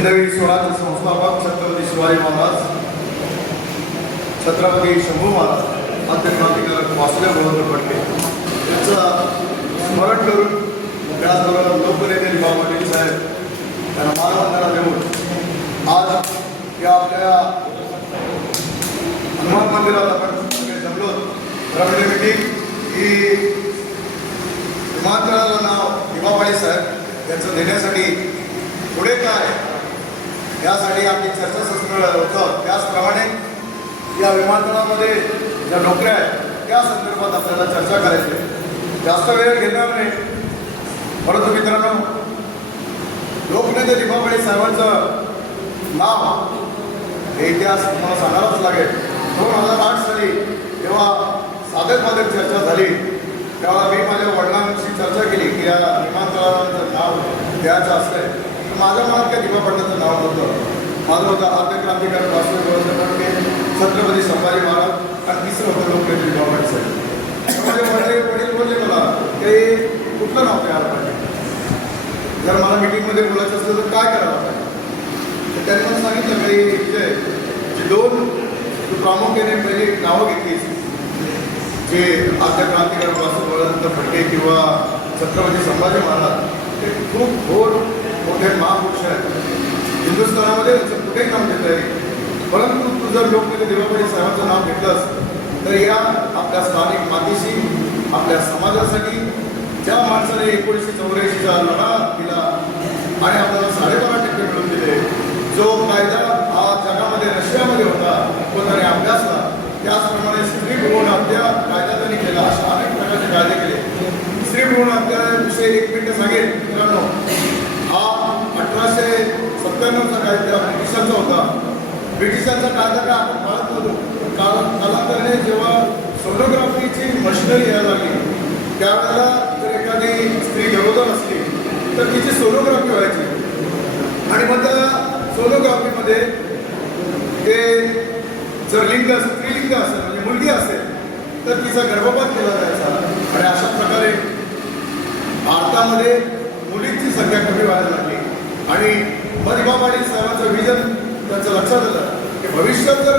हिंदवी स्वराज्य संस्थापक छत्रपती शिवाजी महाराज छत्रपती शंभू महाराज आद्य क्रांतिकारक वासुदेव गोविंद फडके यांचं स्मरण करून त्याचबरोबर लोकनेते लिबा पाटील साहेब त्यांना मानवंदना देऊन आज या आपल्या हनुमान मंदिरात आपण सगळे जमलो. द्रविड मिटिंग ही विमानतळाला नाव दिवापाडी साहेब यांचं देण्यासाठी पुढे काय यासाठी आम्ही चर्चासत्र होतं. त्याचप्रमाणे या विमानतळामध्ये ज्या नोकऱ्या आहेत त्या संदर्भात आपल्याला चर्चा करायची आहे. जास्त वेळ घेणार नाही. परंतु मित्रांनो लोकनेते दिवापाडी साहेबांचं नाव हे इतिहास तुम्हाला सांगावाच लागेल. दोन हजार आठ साली जेव्हा साधक बाधक चर्चा झाली तेव्हा मी माझ्या वडिलांशी चर्चा केली की या विमानतळाचं नाव द्यायचं असलं माझ्या मनात काय दिवा पडण्याचं नाव नव्हतं माझं होतं आद्य क्रांतिकारक वासुदेव बळवंत फडके छत्रपती संभाजी महाराज आणि तिसरं होतं लोकनेते दिवापट साहेब. माझे वडील वडील बोलले मला ते कुठलं नाव तयार पाहिजे? जर मला मिटिंगमध्ये बोलायचं असलं तर काय करावं तर त्यांनी मला सांगितलं की विजय जे दोन तू प्रामुख्याने पहिली नावं घेतलीस. जे आद्य क्रांतिकारक वासू फडके किंवा छत्रपती संभाजी महाराज ते खूप घोर मोठे महापुरुष आहेत. हिंदुस्थानामध्ये त्यांचं कुठेही काम घेता येईल परंतु तू जर लोकमध्ये देवाबाई साहेबांचं नाव घेतलंस तर या आपल्या स्थानिक मातीशी आपल्या समाजासाठी ज्या माणसाने एकोणीसशे चौऱ्याऐंशीचा लढा दिला आणि आपल्याला साडेबारा टक्के मिळून दिले जो कायदा हा जगामध्ये रशियामध्ये होता तो त्याने अभ्यासला त्याचप्रमाणे स्त्री भ्रूण हत्या कायदा त्यांनी केला अशा अनेक प्रकारचे कायदे केले. स्त्री भ्रूण हत्याविषयी एक मिनिट सांगेल मित्रांनो. सत्त्याण्णवचा कायदा ब्रिटिशांचा होता. ब्रिटिशांचा कायदा काय आपण पाळत नव्हतो काल कालांतराने जेव्हा सोनोग्राफीची मशिनरी यायला लागली त्यावेळेला जर एखादी स्त्री गरोदर असली तर तिची सोनोग्राफी व्हायची. आणि मग त्या सोनोग्राफीमध्ये ते जर लिंग असेल स्त्रीलिंग असेल म्हणजे मुलगी असेल तर तिचा गर्भपात केला जायचा. आणि अशा प्रकारे भारतामध्ये मुलींची संख्या कमी व्हायला लागली. आणि मदिबा आणि साहेबांचं विजन त्यांचं लक्षात आलं. की भविष्यात जर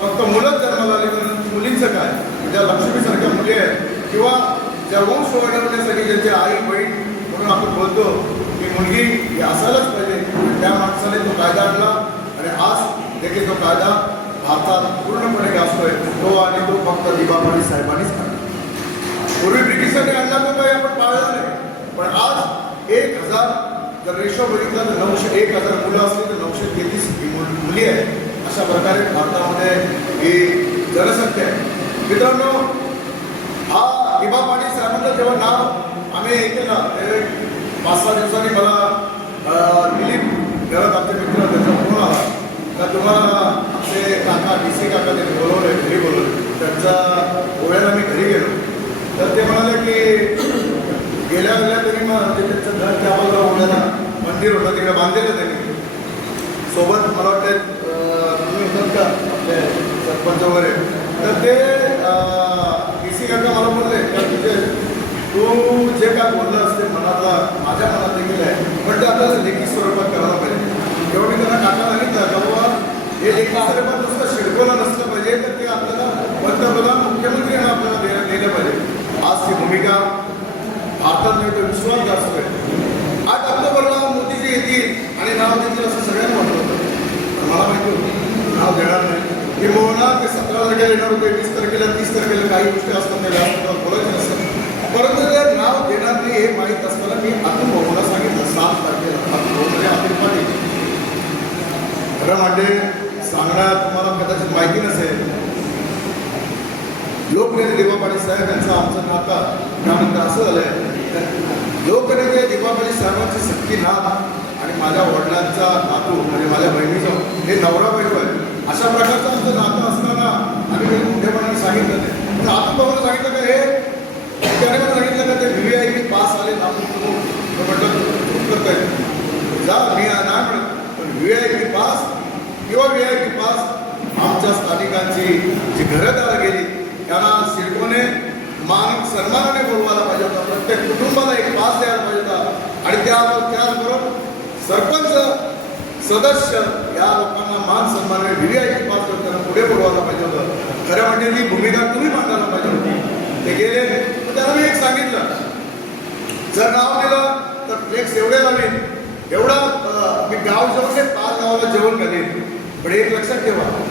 फक्त मुलंच जन्माला आली तर मुलींचं काय? ज्या लक्ष्मीसारख्या मुली आहेत किंवा ज्या वंश वाढवण्यासाठी ज्यांची आई बहीण म्हणून आपण बोलतो की मुलगी ही असायलाच पाहिजे. त्या माणसाने तो कायदा आणला आणि आज देखील तो कायदा भारतात पूर्णपणे गाजतोय. तो आणि तो फक्त दिबापाडी साहेबांनीच काढला पूर्वी ब्रिटिशांनी आणला तो काही आपण पाळला नाही. पण आज एक हजार जर रेशो बघितला तर नऊशे एक हजार मुलं असली तर नऊशे तेहतीस मुली आहेत. अशा प्रकारे भारतामध्ये ही जनसंख्या आहे. मित्रांनो हा दिबा पाटील साहेबांचं जेव्हा नाव आम्ही हे केलं ते पाच सहा दिवसांनी मला अं, दिलीप घरात आमचे मित्र त्याचा फोन आला तर तुम्हाला आमचे काका डी सी काका त्यांनी बोलवले घरी बोलवले त्यांचा गोव्याला मी घरी गेलो तर ते म्हणाले की गेल्या वेळेला त्यांनी मग म्हणजे त्यांचं घर त्या बाजूला ओढ्याला मंदिर होतं तिकडे बांधलेलं त्यांनी सोबत मला वाटतं अं, तुम्ही होतात का आपले सरपंच वगैरे तर ते डी सी काका मला बोलले का तुझे तू जे काय बोललं असते मनातला माझ्या मनात देखील आहे पण ते आपल्याला लेखी स्वरूपात करायला पाहिजे जेव्हा मी त्यांना काका सांगितलं का बाबा हे लेखी स्वरूपात नुसतं शिडकोला नसलं पाहिजे तर ते आपल्याला पंतप्रधान मुख्यमंत्र्यांना आपल्याला दे दिलं पाहिजे आज ती भूमिका भारतात मिळतो विश्वास जास्त आहे आज ऑक्टोबरला मोदीजी येतील आणि नाव देतील असं सगळ्यांना वाटत होतं पण मला माहिती होतं नाव देणार नाही ते मोहना ते देणार होते वीस तारखेला तीस तारखेला काही गोष्टी असतात ते व्यासपीठावर बोलायचं नसतं. परंतु जर नाव देणार नाही हे माहीत असताना मी अतुल भाऊला सांगितलं सात तारखेला. अतुल भाऊ अतुल पाटील. खरं म्हणजे सांगणार तुम्हाला कदाचित माहिती नसेल. लोकनेते दिवापाडी साहेब यांचं आमचं नाता त्यानंतर असं झालंय लोकनेते दिवापाडी साहेबांची सक्ती नात आणि माझ्या वडिलांचा नातू म्हणजे माझ्या बहिणीचं हे नवरा बायको आहे. अशा प्रकारचं आमचं नातं असताना आम्ही कधी मोठेपणाने सांगितलं नाही पण सांगितलं का हे? त्याने सांगितलं का ते व्ही आय पी पास आले आपण म्हटलं करता येईल जा मी नाही म्हणत पण व्ही आय पी पास किंवा व्ही आय पी पास आमच्या स्थानिकांची जी घरदार गेली त्यांना सिडकोने मान सन्मानाने बोलवायला पाहिजे होता. प्रत्येक कुटुंबाला एक पास द्यायला पाहिजे होता. आणि त्या त्याचबरोबर सरपंच सदस्य या लोकांना मान सन्मान व्हीआयपी पास करताना पुढे बोलवायला पाहिजे होतं. खरं म्हणजे ती भूमिका तुम्ही मांडायला पाहिजे होती. ते गेले. तर त्यांना मी एक सांगितलं. जर नाव दिलं तर फ्लेक्स एवढे लावेन. एवढा मी गाव जवळ पाच गावाला जेवण घालेन. पण एक लक्षात ठेवा.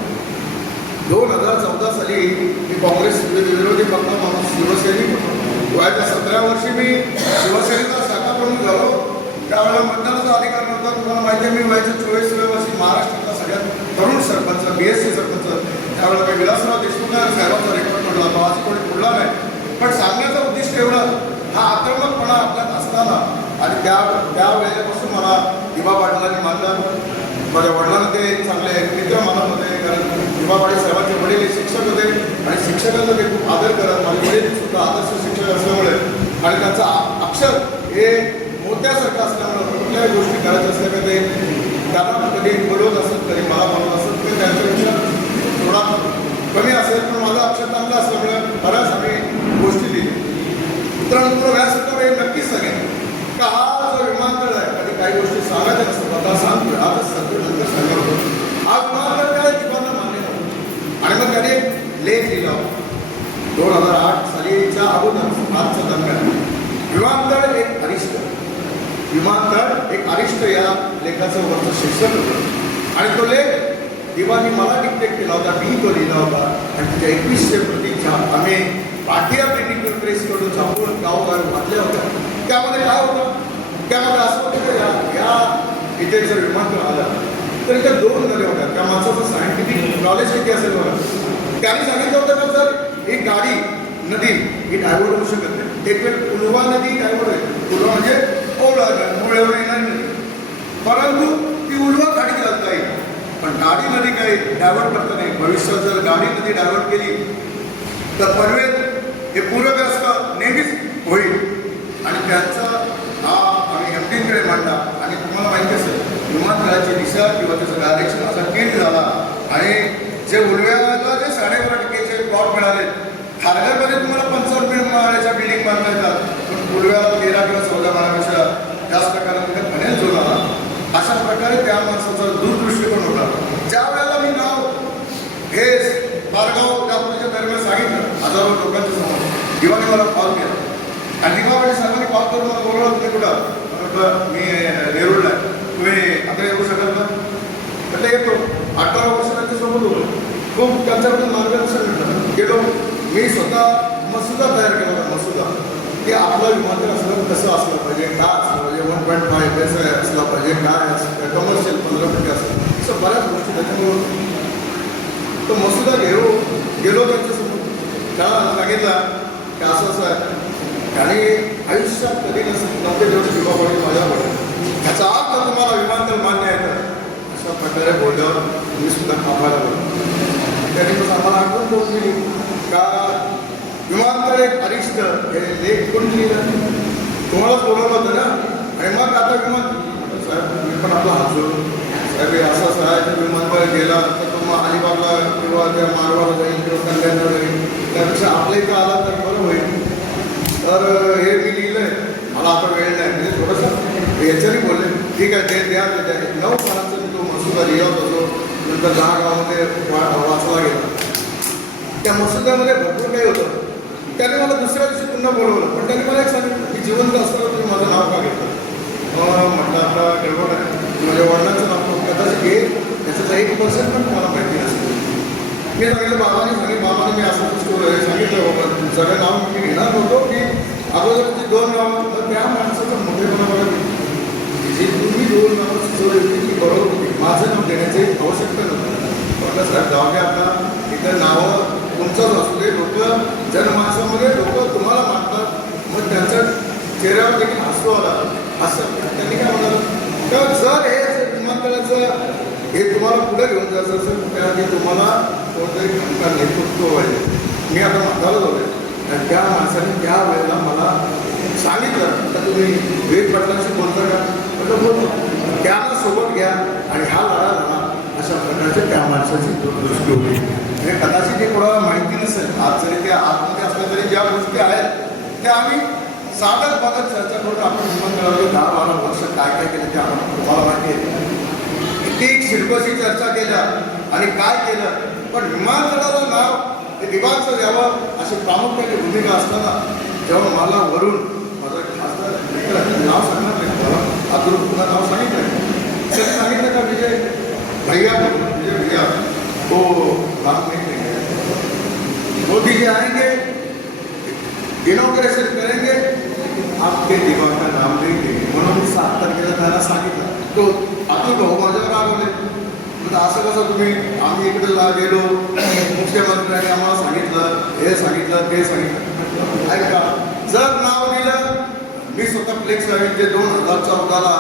दोन हजार चौदा साली मी काँग्रेस विरोधी पक्ष म्हणून शिवसैनिक होतो. वयाच्या सतरा वर्षी मी शिवसेनेचा शाखा प्रमुख झालो. त्यावेळेला मतदानाचा अधिकार नव्हता. तुम्हाला माहिती आहे मी व्हायचं चोवीस वर्षी महाराष्ट्रातला सगळ्यात तरुण sarpanch B S C sarpanch. त्यावेळेला काही विलासराव देशमुख साहेबांचा रेकॉर्ड पडला होता. आज कोणी पुढला नाही. पण सांगण्याचं उद्दिष्ट एवढं हा आक्रमकपणा आपल्यात असताना आणि त्या त्यावेळेपासून मला दिवा पाटलांनी मानलं माझ्या वडिलांना ते चांगले मित्र मानत होते कारण दिवापाडी साहेबांचे वडील हे शिक्षक होते आणि शिक्षकांचा ते खूप आदर करत. माझे वडील सुद्धा आदर्श शिक्षक असल्यामुळे आणि त्यांचं अक्षर हे मोत्यासारखं असल्यामुळे कुठल्याही गोष्टी करायच्या असल्या का ते त्याला कधी बोलवत असत कधी मला बोलवत असत ते त्यांच्यापेक्षा थोडा कमी असेल. पण माझं अक्षर चांगलं असल्यामुळे बऱ्याच आम्ही गोष्टी दिली मित्रांनो व्यासपीठावर हे नक्कीच सांगेन. का हा जो विमानतळ आहे कधी काही गोष्टी सांगायच्या असतात आता सांगतो आजच सांगतो नंतर सांगणार होतो. हा विमानतळ काय लोकांना मान्य आणि मग त्याने लेख लिहिला दोन हजार आठ सालीच्या अगोदर आजचा दरम्यान. विमानतळ एक अरिष्ट विमानतळ एक अरिष्ट या लेखाचं वरचं शीर्षक होतं. आणि तो लेख दिवानी मला डिक्टेट केला होता मी तो लिहिला होता. आणि त्याच्या एकवीसशे प्रतीच्या आम्ही पाठिया प्रिंटिंग प्रेसकडून छापून गावोगावी वाटल्या होत्या. त्यामध्ये काय होतं? त्यामध्ये असं होतं की या या इथे जर विमानतळ आला. तर इथे दोन नद्या होत्या. त्या माणसाचं सायंटिफिक नॉलेज किती असेल बघा? त्याने सांगितलं होतं का सर एक गाडी नदी ही डायव्हर्ट होऊ शकत नाही. एक वेळ पुलवा नदी डायव्हर्ट आहे पुलवा म्हणजे ओवळा मूळ एवढं येणार नाही परंतु ती उलवा खाडी घालता येईल पण गाडीमध्ये काही डायव्हर्ट करता नाही. भविष्यात जर गाडीमध्ये डायव्हर्ट केली तर पनवेल हे पूरग्रस्त नेहमीच होईल. आणि त्यांचा हा आम्ही एमपीकडे मांडला. आणि तुम्हाला माहिती असेल विमानतळाची दिशा किंवा त्याचं डायरेक्शन असा चेंज झाला. आणि जे उलव्याला जे साडेबारा टक्केचे प्लॉट मिळाले खारघरमध्ये तुम्हाला पंचावन्न मिळाल्याच्या बिल्डिंग बांधता येतात मुलगा तेरा किंवा चौदा माळ्यापेक्षा त्याच काळामध्ये पनेल झोन आला अशा प्रकारे त्या माणसाचा दूरदृष्टिकोन होता. ज्या वेळेला मी नाव हे बारगाव कापूरच्या दरम्यान सांगितलं हजारो लोकांच्या समोर दिवाने मला कॉल केला. आणि दिवाळी साहेबांनी कॉल करून मला बोलवलं तुम्ही कुठं? म्हटलं मी नेरूळला आहे. तुम्ही आता येऊ शकाल का? म्हटलं येतो. अठरा वर्ष त्यांच्यासोबत होतो. खूप त्यांच्याकडून मार्गदर्शन मिळतं गेलो. मी स्वतः मसुदा तयार केला होता मसुदा. की आपलं विमानतळ असलं कसं असलं पाहिजे. काय म्हणजे असलं पाहिजे वन पॉईंट फाय कसं असलं पाहिजे. काय असं कमर्शियल पंधरा टक्के असं असं बऱ्याच गोष्टी त्याच्यामुळं. तो मसुदा घेऊ गेलो त्यांच्यासमोर. त्याला सांगितला की असं असं आहे. त्याने आयुष्यात कधी नसं नव्हते जेवढे माझ्या पडेल त्याचा अर्थ तुम्हाला विमानतळ मान्य आहे तर. अशा प्रकारे बोलल्यावर मी सुद्धा थांबायला लागलो. त्याने आम्हाला आठवण करून दिली का विमानतळ एक अरिष्ट हे लेख कोण लिहिलं? तुम्हाला बोलवलं होतं ना? आणि मग आता विमान साहेब मी पण आपला हात जोडून साहेब असा असं विमानतळ गेला तर तो मग अलिबागला किंवा त्या मारवाला जाईल किंवा कल्याणला जाईल. त्यापेक्षा आपल्या इथं आला तर बरं होईल. तर हे मी लिहिलं आहे मला आता वेळ नाही. म्हणजे थोडंसं याच्याने बोलले. ठीक आहे ते द्या ते द्या. नऊ पानांचा मी तो मसुदा लिहित होतो नंतर दहा गावामध्ये वाचला गेला. त्या मसुद्यामध्ये भरपूर काही होतं. त्याने मला दुसऱ्या दिवशी पुन्हा बोलवलं. पण त्याने मला एक सांगितलं की जिवंत असताना तुम्ही माझं नाव का घेतलं मग म्हटलं आता गडबड आहे. माझ्या वडिलांचं नाव कदाचित घे त्याचं एक पर्सेंट पण तुम्हाला माहिती नसेल. मी सांगितलं बाबाने सांगितलं बाबाने मी असं सांगितलं हो, बाबा सगळं नाव मी घेणार नव्हतो की अगोदरची दोन नावं तर त्या माणसाचं मोठेपणा मला जी म्हणजे तुम्ही दोन नावं सुचवली होती ती बरोबर होती. माझं नाव देण्याची आवश्यकता नव्हती. म्हटलं सर जाऊ द्या आता. इथं नावं तुमचाच असू दे लोक जनमानसामध्ये लोक तुम्हाला मानतात. मग त्यांच्या चेहऱ्यावर देखील हसू आला. असं त्यांनी काय म्हणाल? तर जर हे विमानतळाचं हे तुम्हाला पुढे घेऊन जायचं असेल त्यासाठी तुम्हाला कोणतंही तुमचा नेतृत्व पाहिजे मी आता म्हणताला जाऊ आणि त्या माणसाने त्या वेळेला मला सांगितलं तर तुम्ही वेद पाटलांशी बोलता का? म्हटलं बोलतो. त्यांना सोबत घ्या आणि हा लढा लढा अशा प्रकारच्या त्या माणसाची दूरदृष्टी होती. म्हणजे कदाचित हे कोणाला माहिती नसेल आज जरी ते आतमध्ये असल्या तरी ज्या गोष्टी आहेत त्या आम्ही साधक बघत चर्चा करून आपण विमानतळावर दहा बारा वर्ष काय काय केलं ते आपण तुम्हाला माहिती आहे. किती शिल्पशी चर्चा केल्या आणि काय केलं. पण विमानतळाचं नाव हे विमानचं द्यावं अशी प्रामुख्याने भूमिका असताना जेव्हा मला वरून माझा खासदार नाव सांगणार नाही मला अतुल तुला नाव सांगितलं. सांगितलं का विजय? भैया भैया हो भाग नहीं लेंगे मोदी जी आएंगे? इनॉग्रेशन करेंगे। आपके दिमाग का नाम नहीं लेंगे म्हणून मी सात तारखेला त्याला सांगितलं तो अतुल भाऊ माझ्यावर रागवले म्हणजे असं कसं तुम्ही आम्ही इकडे गेलो मुख्यमंत्र्यांनी आम्हाला सांगितलं हे सांगितलं ते सांगितलं ऐका जर नाव दिलं मी स्वतः फ्लेक्स लावेल जे दोन हजार चौदाला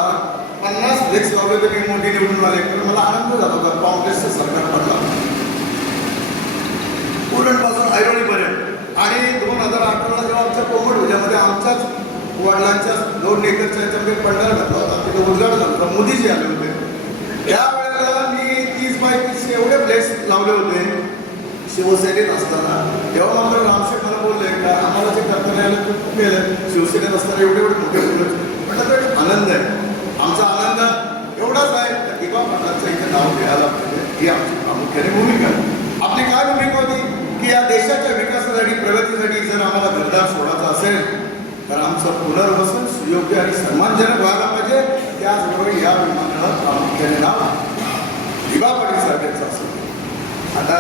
पन्नास फ्लेक्स लावले तरी मोठी निवडून आले. तर मला आनंद झाला होता काँग्रेसचं सरकार पडला. पासून ऐरोळीपर्यंत आणि दोन हजार अठराला जेव्हा आमच्या कोविड हुजामध्ये आमच्याच वडिलांच्या दोन एकरच्या याच्यामध्ये पंढर घातला होता तिथे उद्घाटन झालं होतं मोदीजी आले होते. त्यावेळेला मी तीस बाय तीस एवढे प्लेस लावले होते शिवसेनेत असताना. तेव्हा मात्र रामशेठ मला बोलले का आम्हाला जे करता नाही आलं खूप मिळालं शिवसेनेत असताना एवढे एवढे मोठे मुलं म्हटलं तर एक आनंद आहे आमचा आनंद एवढाच आहे का दिवा नाव घ्यायला पाहिजे. ही आमची प्रामुख्याने भूमिका आहे. आपली काय भूमिका होती? की या देशाच्या विकासासाठी प्रगतीसाठी जर आम्हाला घरदार सोडायचं असेल तर आमचं पुनर्वसन सुयोग्य आणि सन्मानजनक व्हायला पाहिजे. त्याचबरोबर या विमानाला प्रामुख्याने नाव दिवा पाटील साहेबांचं असेल आता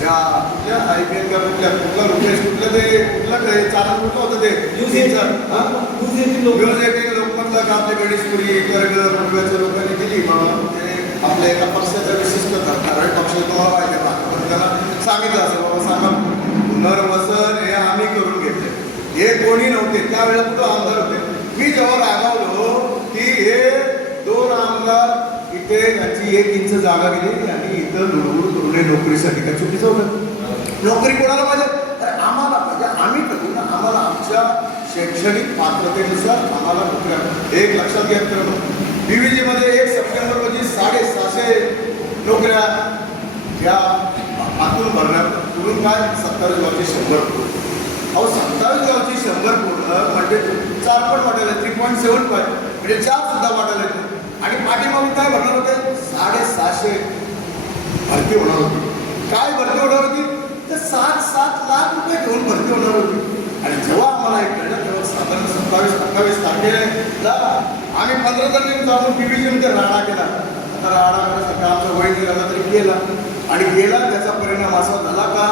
त्या कुठल्या आय पी एल का कुठल्या कुठला रुपेश कुठलं ते कुठलं ते चालत कुठलं होतं ते? News eighteen. हा? लोकमतला का आपले गणेशपुरी रुपयाच्या लोकांनी दिली म्हणून ते आपल्या एका पक्षाच्या विशिष्ट ठराविक पक्ष तुम्हाला माहिती आहे आपण सांगितलं असं बाबा सांगा पुनर्वसन हे आम्ही करून घेतले. हे कोणी नव्हते त्यावेळेला कुठं आमदार होते? मी जेव्हा रागावलो की हे दोन आमदार इथे त्याची एक इंच जागा गेली आणि इथं लुडबुड करू नोकरीसाठी काय चुकीचं होतं. नोकरी कोणाला पाहिजे? तर आम्हाला म्हणजे आम्ही करू ना. आम्हाला आमच्या शैक्षणिक पात्रतेनुसार आम्हाला नोकऱ्या एक लक्षात घ्या बीबीजीमध्ये एक सप्टेंबर रोजी साडेसहाशे नोकऱ्या या आतून भरण्यात तुरून काय? सत्तावीस गावची शंभर पूर्ण अहो सत्तावीस गावची शंभर पूर्ण म्हणजे चार पण वाटायला थ्री पॉईंट सेवन फाय म्हणजे चार सुद्धा वाटायला येते आणि पाठीमागून काय भरणार होते? साडेसहाशे भरती होणार होती. काय भरती होणार होती? तर सात सात लाख रुपये घेऊन भरती होणार होती. आणि जेव्हा आम्हाला हे कळलं तेव्हा साधारण सत्तावीस अठ्ठावीस तारखेला आम्ही पंधरा तारखेला जाऊन डिव्हिजनमध्ये राडा केला. आता राडा करण्यासाठी आमचं वय झाला तरी गेला आणि गेला त्याचा परिणाम असा झाला का?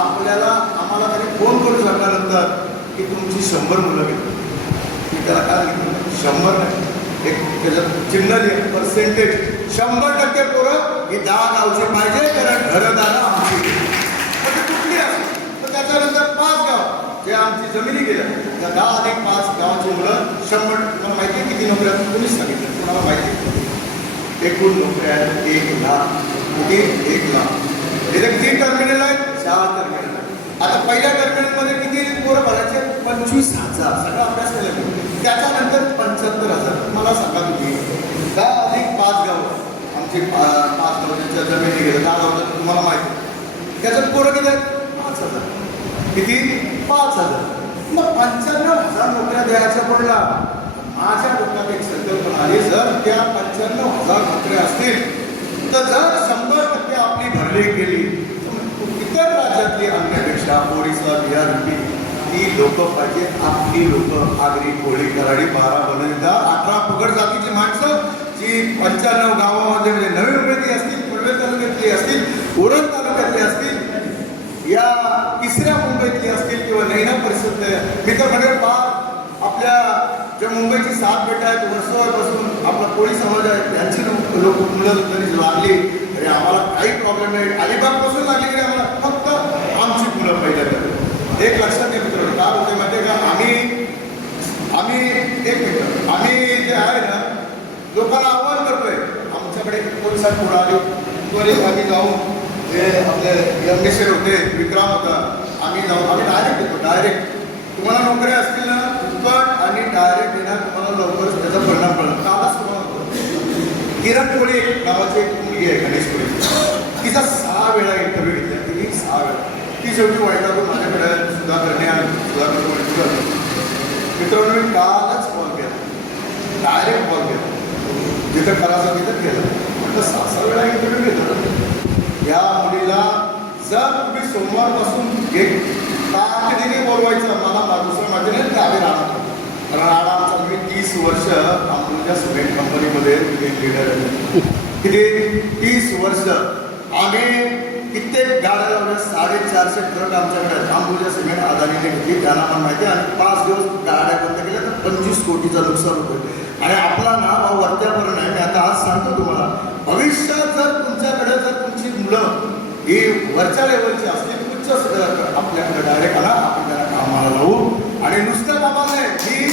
आपल्याला आम्हाला तरी फोन करून सांगल्यानंतर की तुमची शंभर मुलं घेतली मी त्याला काय सांगितलं? शंभर नाही. एक त्याचं चिन्ह लिहा. पर्सेंटेज शंभर टक्के पोरं ही दहा गावची पाहिजे कारण घरदारा आमची. पण कुठली असते तर त्याच्यानंतर पाच गाव. जे आमची जमिनी गेल्या त्या दहा अधिक पाच गावाची मुलं शंभर तुम्हाला माहिती आहे किती नोकऱ्या आहेत? कोणीच सांगितलं कोणाला माहिती आहे? एकूण नोकऱ्या आहेत एक लाख. ओके? एक लाख. त्याच्या किती टर्मिनल आहेत चार टर्मिनल आता पहिल्या टर्मिनलमध्ये किती पोरं भरायचे? पंचवीस हजार. सगळा अभ्यास केला मी. त्याच्यानंतर पंच्याहत्तर हजार. मला सांगा तुम्ही. दहा अधिक पाच गावं. आमची पा- पाच गावच्या जमिनी गेल्या दहा गावच्या तुम्हाला माहिती त्याचं त्याच्यात पोरं किती आहेत? पाच हजार. किती? पाच हजार. मग पंच्याण्णव हजार नोकऱ्या द्यायच्या पडला. माझ्या डोक्यात एक संकल्पना आली जर त्या पंच्याण्णव हजार नोकऱ्या असतील तर जर शंभर टक्के आपली भरली गेली इतर राज्यातली अन्यपेक्षा ओडिसा बिहार युपी ती लोक पाहिजे. आपली लोक आगरी कोळी कराडी बारा बनविता अठरा पगड जातीची माणसं जी पंच्याण्णव गावामध्ये म्हणजे नवी मुंबईतली असतील पडवे तालुक्यातली असतील उरण तालुक्यातली असतील या तिसऱ्या मुंबईतली असतील किंवा नैना परिषद मी तर म्हणेल फार आपल्या ज्या मुंबईची सात बेट आहेत वर्षभरपासून आपला कोळी समाज आहे त्यांची लोक मुलं तरी लागली अरे आम्हाला काही प्रॉब्लेम नाही. अलिबागपासून लागली तरी आम्हाला फक्त आमची मुलं पहिल्या एक लक्षात घ्या मित्र काय होते माहिती का? आम्ही आम्ही एक मित्र आम्ही जे आहे ना लोकांना आव्हान करतोय आमच्याकडे एकोणसाठ पुढे आली त्वरित आम्ही जाऊन जे आपले यंगेश्वर होते विक्रम होता आम्ही आम्ही डायरेक्ट देतो डायरेक्ट तुम्हाला नोकऱ्या असतील ना फुकट आणि डायरेक्ट देणार तुम्हाला लवकरच त्याचा परिणाम पडला कालच तुम्हाला होतो किरण कोळी नावाची एक मुलगी आहे गणेश कोळी. तिचा सहा वेळा इंटरव्ह्यू घेतला. तिने सहा वेळा. ती शेवटी वैतागून माझ्याकडे सुद्धा करणे सुधाकर वैताग मित्रांनो मी कालच कॉल केला. डायरेक्ट कॉल केला. जिथं करायचं तिथं केलं. तर सहा सहा वेळा इंटरव्ह्यू घेतला. जर तुम्ही सोमवारपासून एक ताकदीने बोलवायचं मला मा- दुसरं माझे नाही आम्ही राहणार कारण आमचा मी तीस वर्ष आमच्या सिमेंट कंपनीमध्ये लिडर आहे. किती? तीस वर्ष. आम्ही कित्येक गाड्या लावल्या साडेचारशे ट्रक आमच्याकडे अंबुजा सिमेंट अदानीने घेतली त्यांना पण माहिती आहे. आणि पाच दिवस गाड्या बंद केल्या तर पंचवीस कोटीचं नुकसान होतं आणि आपला नाव हा वरत्यापर्यंत आहे. मी आता आज सांगतो तुम्हाला ही वरच्या लेवलची असते उच्च स- आपल्याकडे डायरेक्ट आला आपण त्याला कामाला लावू. आणि नुसतं कामाला नाही ही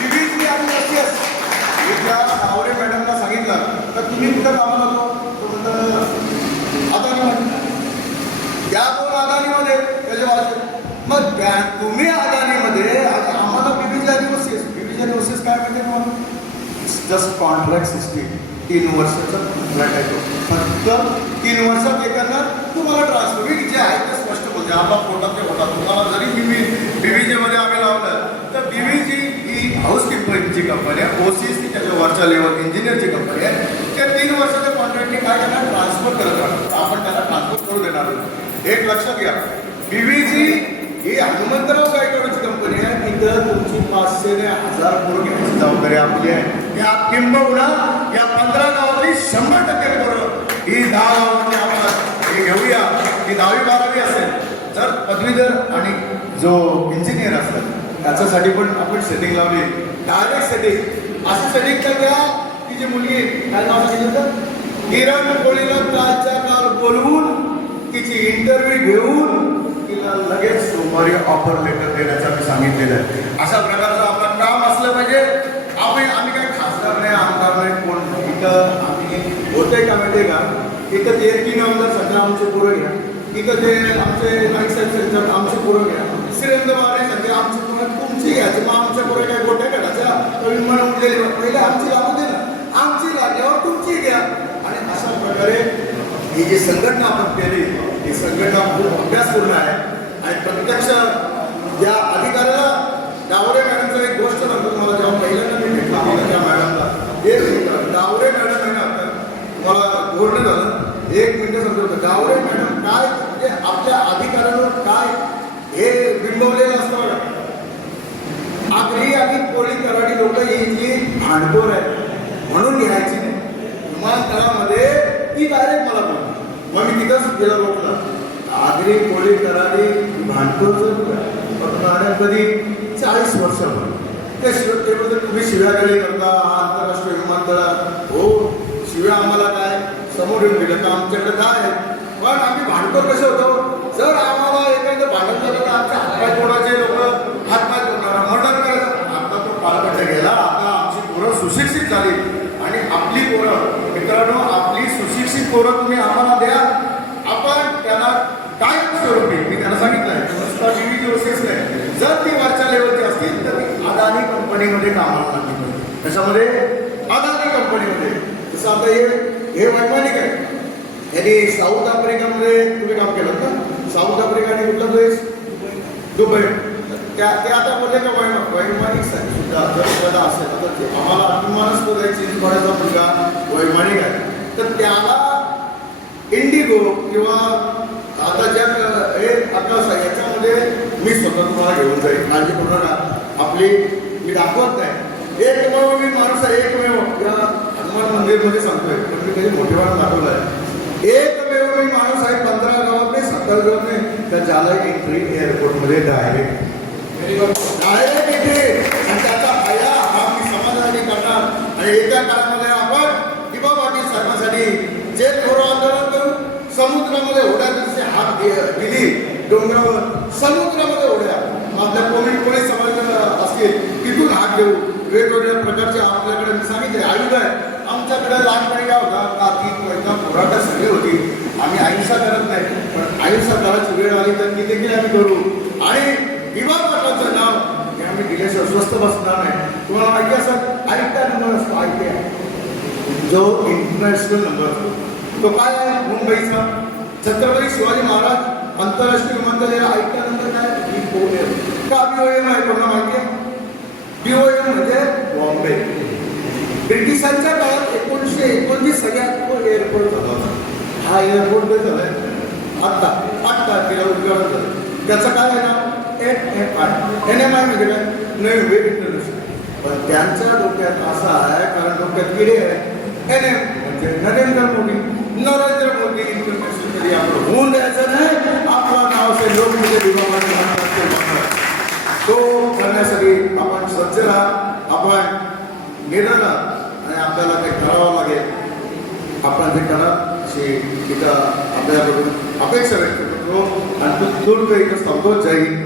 विविध आणि नसतेच मी त्या नावरे मॅडमला सांगितलं तर तुम्ही कुठं कामाला लावतो तो म्हणतं त्या दोन अदानीमध्ये त्याच्या बाजू मग त्या तुम्ही अदानीमध्ये आणि आम्हाला बीबीच्या दिवसेस बीबीच्या दिवसेस काय म्हणते मग जस्ट कॉन्ट्रॅक्ट सिस्टीम तीन वर्षाचा फ्लॅट आहे तो. फक्त तीन वर्षात हे तुम्हाला ट्रान्सफर मी जे आहे ते स्पष्ट बोलते. आपला पोटात ते तुम्हाला जरी बीबी बीबीजीमध्ये आम्ही लावलं तर बीबीजी ही हाऊस किपरची कंपनी आहे. ओसीएस ती त्याच्या वरच्या लेवल इंजिनियरची कंपनी आहे. त्या तीन वर्षाच्या कॉन्ट्रॅक्टने काय त्यांना ट्रान्सफर करत राहणार. आपण त्याला ट्रान्सफर करू देणार नाही. एक लक्षात घ्या. बीबीजी ही हनुमंतराव गायकवाडची कंपनी आहे. तिथं तुमची पाचशे ते हजार पोरं घ्यायची जबाबदारी आपली आहे. या किंबहुना या पंधरा गावातली शंभर टक्के पोरं ही दहा गावातली आपण हे घेऊया ही दहावी बारावी असेल तर पदवीधर आणि जो इंजिनियर असतात त्याच्यासाठी पण आपण सेटिंग लावली. डायरेक्ट सेटिंग असं सेटिंग तर त्या की जी मुलगी काय नाव सांगितलं किरण कोळीला कालच्या काल बोलवून तिची इंटरव्ह्यू घेऊन तिला लगेच सोमवारी ऑफर लेटर देण्याचं मी सांगितलेलं आहे. अशा प्रकारचं आपलं काम असलं पाहिजे. आम्ही आम्ही काय खासदार नाही आमदार नाही कोण इथं आम्ही होते का माहिती का? इथं ते तीन आमदार सध्या आमचे पोरं घ्या. इथं ते आमचे नाईक साहेब सांगतात आमचे पोरं घ्या. श्रीरंग मारे सांगते आमची पोरं तुमची घ्यायचं. मग आमच्या पोरं काय गोट्या काढायच्या विमान उडलेली पहिले आमची लागू दे ना. आमची लागल्यावर तुमची घ्या. आणि अशा प्रकारे ही जी संघटना आपण केली ही संघटना खूप अभ्यासपूर्ण आहे. आणि प्रत्यक्ष या अधिकाऱ्याला डावरे मॅडमचं एक गोष्ट सांगतो तुम्हाला जेव्हा पहिल्यांदा मी भेटला होता त्या मॅडमला. एक डावरे मॅडम आहे ना तुम्हाला बोलणं झालं. एक मिनिट समजवतो गावरे मॅडम काय म्हणजे आपल्या अधिकाऱ्यांवर काय हे बिंबवलेलं असतं आगरी आणि कोळी कराडी लोक ही जी भांडखोर आहे म्हणून घ्यायची नाही. विमानतळामध्ये ती डायरेक्ट मला बोलली. मग मी तिथंच गेला रोखला आगरी कोळी कराडी भांडखोर आणि कधी चाळीस वर्षापूर्वी. ते शिव ते तुम्ही शिव्या गेले करता हा आंतरराष्ट्रीय विमानतळ हो शिव्या आम्हाला समोर येऊन गेलं तर आमच्याकडे काय आहे? पण आम्ही भांडतो कसे होतो? जर आम्हाला एखादं भांडण झालं तर आमच्या हातपाय तोडायचे लोक हातपाय तोडणार मर्डर करायचं. आता तो पालकडे गेला आता आमची पोरं सुशिक्षित झाली. आणि आपली पोरं मित्रांनो आपली सुशिक्षित पोरं तुम्ही आम्हाला द्या. आपण त्याला काय स्वरूपी मी त्यांना सांगितलं आहे नुसता जीवी कोर्सेस नाही जर ती वरच्या लेवलची असतील तर ती अदानी कंपनीमध्ये कामाला लागली त्याच्यामध्ये अदानी कंपनीमध्ये जसं आता हे हे वैमानिक आहे. यांनी साऊथ आफ्रिकामध्ये तुम्ही काम केलं ना? साऊथ आफ्रिका आणि कुठला देश? दुबई. त्या ते आता बोलले का वैमा वैमानिकसाठी सुद्धा जर एखादा असेल. तर ते आम्हाला अभिमानास्पद आहे चिंचपाड्याचा मुलगा वैमानिक आहे. तर त्याला इंडिगो किंवा आता ज्या हे आता आहे याच्यामध्ये मी स्वतः तुम्हाला घेऊन जाईल. काळजी करू नका आपली मी दाखवत नाही. एकमेव मी माणूस आहे एकमेव तुम्हाला मंदिरमध्ये सांगतोय पण मी कधी मोठेपणा दाखवलं आहे एकमेव मी माणूस आहे पंधरा गावात नाही सत्तर गावात नाही तर ज्याला एंट्री एअरपोर्टमध्ये डायरेक्ट डायरेक्ट इथे आणि त्याचा फायदा हा मी समाजासाठी करणार. आणि येत्या काळामध्ये आपण किंवा पाटील साहेबांसाठी जे थोडं आंदोलन करू समुद्रामध्ये होड्या जसे हात दिली डोंगरावर समुद्रामध्ये होड्या आपल्या कोणी कोणी समाज असतील तिथून हात घेऊ. वेगवेगळ्या प्रकारचे आपल्याकडे मी सांगितले आयुध आहे. आमच्याकडे लहानपणी काय होता काती कोयता पोराटा सगळी होती. आम्ही अहिंसा करत नाही पण अहिंसा करायची वेळ आली तर ती देखील आम्ही करू. आणि दिवा पाटलाचं नाव हे आम्ही दिल्याशिवाय स्वस्त बसणार नाही. तुम्हाला माहिती असं ऐकता नंबर असतो ऐकते जो इंटरनॅशनल नंबर असतो. तो काय आहे? मुंबईचा. छत्रपती शिवाजी महाराज आंतरराष्ट्रीय विमानतळ ऐकता नंतर काय? BOM. का एम आहे? कोणाला माहिती आहे? पी ओ एम म्हणजे बॉम्बे. ब्रिटिशांच्या काळात एकोणीसशे एकोणतीस सगळ्यात एअरपोर्ट झाला होता. हा एअरपोर्ट जे झालाय आत्ता आठ तारखेला उद्घाटन झालं. त्याचं काय आहे ना N F I N M I म्हणजे काय? नवीन वेब इंटरनेशनल पण त्यांच्या डोक्यात असा आहे कारण डोक्यात किडे आहे. एन एम म्हणजे नरेंद्र मोदी. नरेंद्र मोदी इंटरनॅशनल तरी आपलं होऊन द्यायचं नाही. आपला नाव असेल लोकमध्ये विभागाने तो करण्यासाठी आपण सज्ज राहा. आपण निडर राहा. आपल्याला काही करावं लागेल. आपण हे करा अशी इथं आपल्याकडून अपेक्षा व्यक्त करतो. आणि तो दूर इथं संतोष जाईल